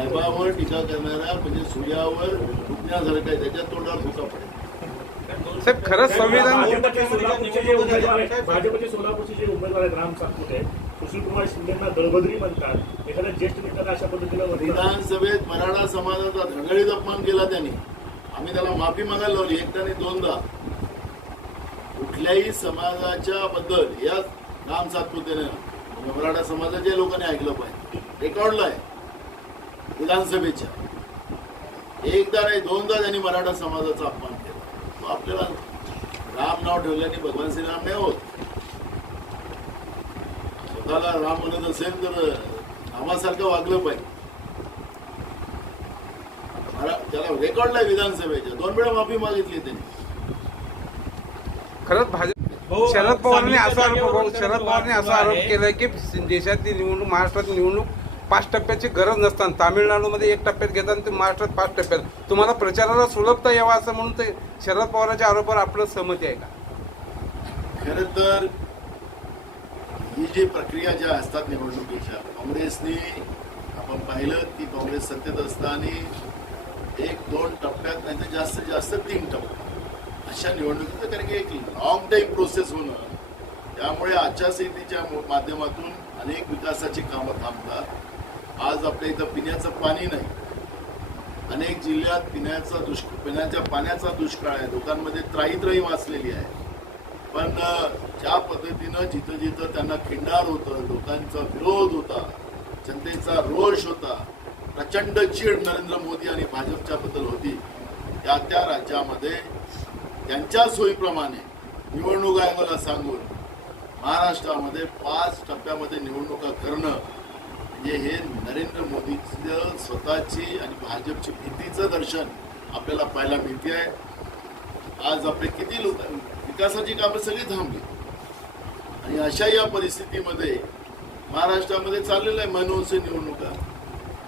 साहेबावर टीका करणाऱ्या म्हणजे सूर्यावर फुटण्यासारखं आहे त्याच्या तोंडावर फुका पडेल. साहेब खरंच संविधान भाजपचे सोलापूरचे जे उमेदवार आहेत भाजपचे सोलापूरचे जे उमेदवार आहेत राम सातपुते सुशील कुमार शिंदेना दळबद्री म्हणतात. एखाद्या ज्येष्ठ नेत्याला अशा पद्धतीनं म्हणतात. विधानसभेत मराठा समाजाचा धडधडीत अपमान केला त्यांनी. आम्ही त्याला माफी मागायला लावली एकदा आणि दोनदा. कुठल्याही समाजाच्या बद्दल या राम सातपुतेनं मराठा समाजाच्या लोकांनी ऐकलं पाहिजे. रेकॉर्डला आहे. विधानसभेच्या. एकदा नाही दोनदा त्यांनी मराठा समाजाचा अपमान केला. तो आपल्याला राम नाव ठेवल्याने भगवान श्रीराम नाही होत. स्वतःला राम म्हणत असेल तर रामासारखं वागलं पाहिजे. त्याला रेकॉर्डला आहे विधानसभेच्या. दोन वेळा माफी मागितली त्यांनी. खरंच भाजप हो, शरद पवारांनी असा आरोप शरद पवारांनी असा आरोप. केलाय की देशातली निवडणूक महाराष्ट्रात निवडणूक पाच टप्प्याची गरज नसताना तामिळनाडूमध्ये एक टप्प्यात घेतात आणि ते महाराष्ट्रात पाच टप्प्यात. तुम्हाला प्रचाराला सुलभता यावा असं म्हणून ते शरद पवारांच्या आरोपावर आपलं सहमती आहे का? खर तर ही जी प्रक्रिया ज्या असतात निवडणुकीच्या काँग्रेसनी आपण पाहिलं की काँग्रेस सत्तेत असताना एक दोन टप्प्यात नाही तर जास्तीत जास्त तीन टप्प्यात अशा निवडणुकीचं कारण की एक लॉंग टाईम प्रोसेस होणं. त्यामुळे आचारसंहितेच्या माध्यमातून अनेक विकासाची कामं थांबतात. आज आपल्या इथं पिण्याचं पाणी नाही. अनेक जिल्ह्यात पिण्याचा दुष्क पिण्याच्या पाण्याचा दुष्काळ आहे. लोकांमध्ये त्राईत्राई वाचलेली आहे. पण ज्या पद्धतीनं जिथं जिथं त्यांना खिंडार होतं लोकांचा विरोध होता जनतेचा रोष होता प्रचंड चीड नरेंद्र मोदी आणि भाजपच्या बद्दल होती त्या त्या राज्यामध्ये त्यांच्या सोयीप्रमाणे निवडणूक आयोगाला सांगून महाराष्ट्रामध्ये पाच टप्प्यामध्ये निवडणुका करणं म्हणजे हे नरेंद्र मोदीचं स्वतःची आणि भाजपची भीतीचं दर्शन आपल्याला पाहायला मिळते आहे. आज आपले किती लोक विकासाची कामं सगळी थांबली. आणि अशा या परिस्थितीमध्ये महाराष्ट्रामध्ये चाललेलं आहे मनोहरचे निवडणुका.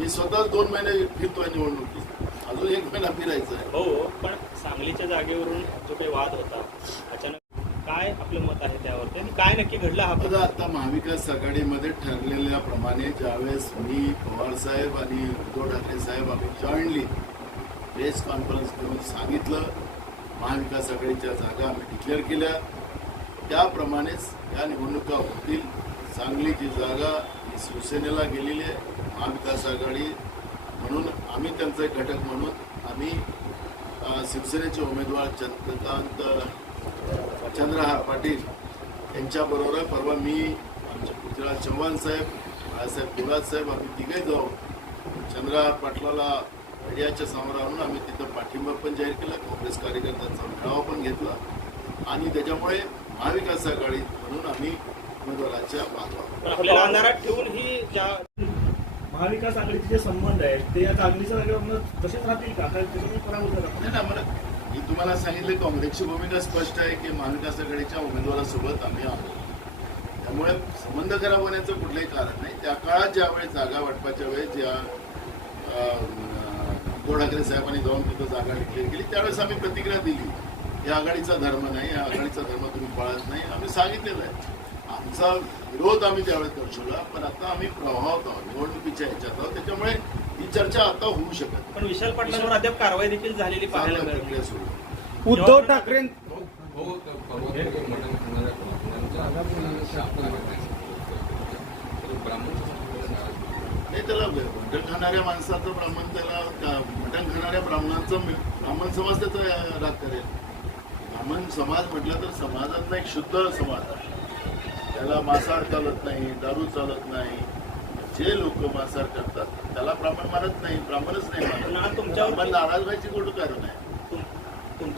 मी स्वतःच दोन महिने फिरतोय निवडणुकीत. अजून एक महिना फिरायचा आहे. हो पण सांगलीच्या जागेवरून जो काही वाद होता अचानक काय आपलं मत आहे? काय नक्की घडलं हा बघा आता महाविकास आघाडीमध्ये ठरलेल्याप्रमाणे ज्यावेळेस मी पवारसाहेब आणि उद्धव ठाकरे साहेब आम्ही जॉईंटली प्रेस कॉन्फरन्स घेऊन सांगितलं महाविकास आघाडीच्या जागा आम्ही डिक्लेअर केल्या. त्याप्रमाणेच या निवडणुका होतील. सांगलीची जागा ही शिवसेनेला गेलेली आहे महाविकास आघाडी म्हणून आम्ही त्यांचा एक घटक म्हणून आम्ही शिवसेनेचे उमेदवार चंद्रकांत चंद्रहार पाटील यांच्याबरोबर परवा मी आमचे पृथ्वीराज चव्हाण साहेब बाळासाहेब थोरात साहेब आम्ही तिघे जाऊ चंद्रहार पाटलाला मीडियाच्या समोर आणून आम्ही तिथं पाठिंबा पण जाहीर केला काँग्रेस कार्यकर्त्यांचा मेळावा पण घेतला आणि त्याच्यामुळे महाविकास आघाडी म्हणून आम्ही उमेदवाराच्या बाजूला ठेवून ही महाविकास आघाडीचे जे संबंध आहेत ते या जागणीच्या जागेवर तसेच राहतील का? कारण त्याच्यामुळे पराभूत झाला नाही ना मला मी तुम्हाला सांगितलं काँग्रेसची भूमिका स्पष्ट आहे की महाविकास आघाडीच्या उमेदवारासोबत आम्ही आहोत. त्यामुळे संबंध खराब होण्याचं कुठलंही कारण नाही. त्या काळात ज्यावेळेस जागा वाटपाच्या वेळेस ज्या अं, उद्धव ठाकरे साहेबांनी जाऊन तिथं जागा डिक्लेअर केली त्यावेळेस आम्ही प्रतिक्रिया दिली. या आघाडीचा धर्म नाही या आघाडीचा धर्म तुम्ही पाळत नाही आम्ही सांगितलेलं आहे. आमचा विरोध आम्ही त्यावेळेस दर्शवला पण आता आम्ही प्रभावात आहोत निवडणुकीच्या ह्याच्यात आहोत त्याच्यामुळे ही चर्चा आता होऊ शकत. पण विशाल पाटलांवर अद्याप कारवाई देखील झालेली पाहायला प्रक्रिया सुरू. उद्धव ठाकरे नाही त्याला मटण खाणाऱ्या माणसाचं ब्राह्मण त्याला त्या मटण खाणाऱ्या ब्राह्मणाचं ब्राह्मण समाज त्याचा राग करेल ब्राह्मण समाज म्हटलं तर समाजातला एक शुद्ध समाज आहे त्याला मांसाहार चालत नाही दारू चालत नाही. जे लोक मांसाहार करतात त्याला ब्राह्मण मानत नाही ब्राह्मणच नाही मानत. तुमच्यावर- नाराज व्हायची कुठं कारण आहे? तुम-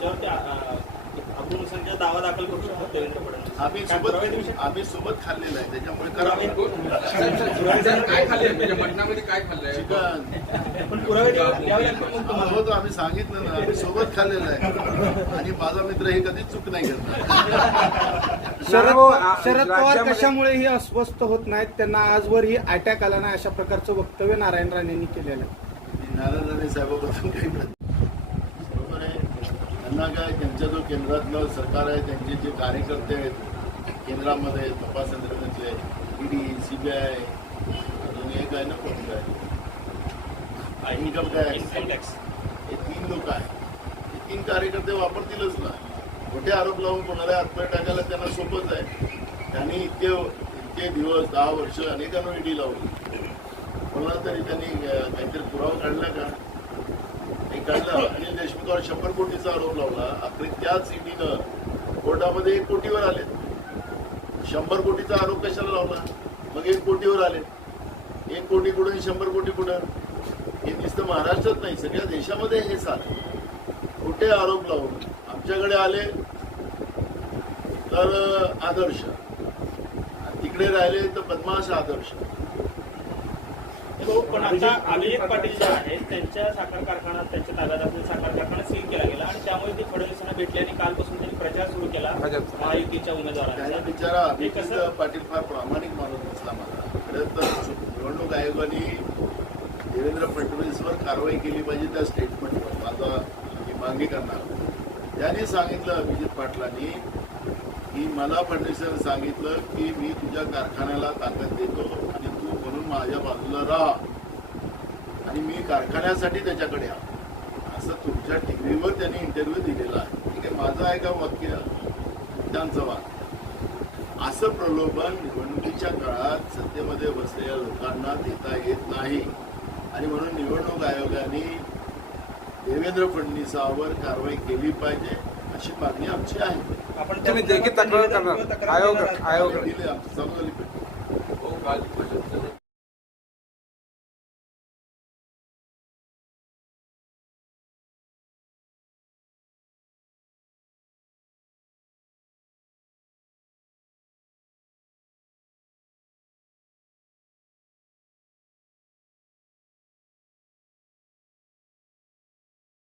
तुमच्यावरती आ- आ- अब्दुल हुसेनचा दावा दाखल करू शकतो देवेंद्र फडणवीस आम्ही काय सोबत पुरावे देऊ शकतो? आम्ही सोबत खाल्लेलं आहे त्याच्यामुळे म्हणजे तुम्हाला. होतो आम्ही सांगितलं ना आम्ही सोबत खाल्लेलं आहे. आणि माझा मित्र हे कधीच चूक नाही करणार शरद हो, शरद पवार कशामुळे ही अस्वस्थ होत नाहीत? त्यांना आजवर ही अटॅक आला नाही अशा प्रकारचं वक्तव्य नारायण राणेंनी केलेलं आहे. नारायण राणे साहेबाबद्दल काही त्यांना काय त्यांच्या जो केंद्रातलं सरकार आहे त्यांचे जे कार्यकर्ते आहेत केंद्रामध्ये तपास यंत्रणेतले ईडी सीबीआय अजून एक आहे ना कोणतं आहे इन्कम टॅक्स हे तीन लोक आहेत. हे तीन कार्यकर्ते वापरतीलच ना. खोटे आरोप लावून कोणाला हातपाय टाकायला त्यांना सोपंच आहे. त्यांनी इतके इतके दिवस दहा वर्ष अनेकांना ईडी लावली. कोणाला तरी त्यांनी काहीतरी पुरावा काढला का? नाही अनिल देशमुखावर शंभर कोटीचा आरोप लावला. अखेर त्याच ईडीनं कोर्टामध्ये एक कोटीवर आले. शंभर कोटीचा आरोप कशाला लावला? मग एक कोटीवर आले. एक कोटी कुठून शंभर कोटी कुठं? हे नुसतं महाराष्ट्रात नाही. सगळ्या देशामध्ये हे चालू कुठे आरोप लावून? आमच्याकडे आले तर आदर्श. आणि तिकडे राहिले तर बदमाश आदर्श. हो पण आता अभिजित पाटील जे आहेत त्यांच्या साखर कारखाना त्यांच्या ताब्यात असलेला साखर कारखाना सील केला गेला आणि त्यामुळे ते फडणवीसांना भेटले आणि कालपासून त्यांनी प्रचार सुरू केला. महायुतीच्या उमेदवारांचा. बिचारा अभिजित पाटील फार प्रामाणिक माणूस दिसला मला. खरं तर निवडणूक आयोगाने देवेंद्र फडणवीसवर कारवाई केली पाहिजे त्या स्टेटमेंटवर माझा मी मागणी करणार त्यांनी सांगितलं अभिजित पाटलांनी की मला फडणवीसांनी सांगितलं की मी तुझ्या कारखान्याला ताकद देतो आणि तू म्हणून माझ्या बाजूला राहा. आणि मी कारखान्यासाठी त्याच्याकडे आलो असं तुमच्या टीव्हीवर त्यांनी इंटरव्ह्यू दिलेला आहे. ठीक आहे माझं आहे का वाक्य? त्यांचं वाक्य असं प्रलोभन निवडणुकीच्या काळात सत्तेमध्ये बसलेल्या लोकांना देता येत नाही. आणि म्हणून निवडणूक आयोगाने देवेंद्र फडणवीसावर कारवाई केली पाहिजे अशी मागणी आमची आहे. आपण तुम्ही देखील तक्रार करणार. आयोग आयोग दिले आमचं चालू झाली हो काल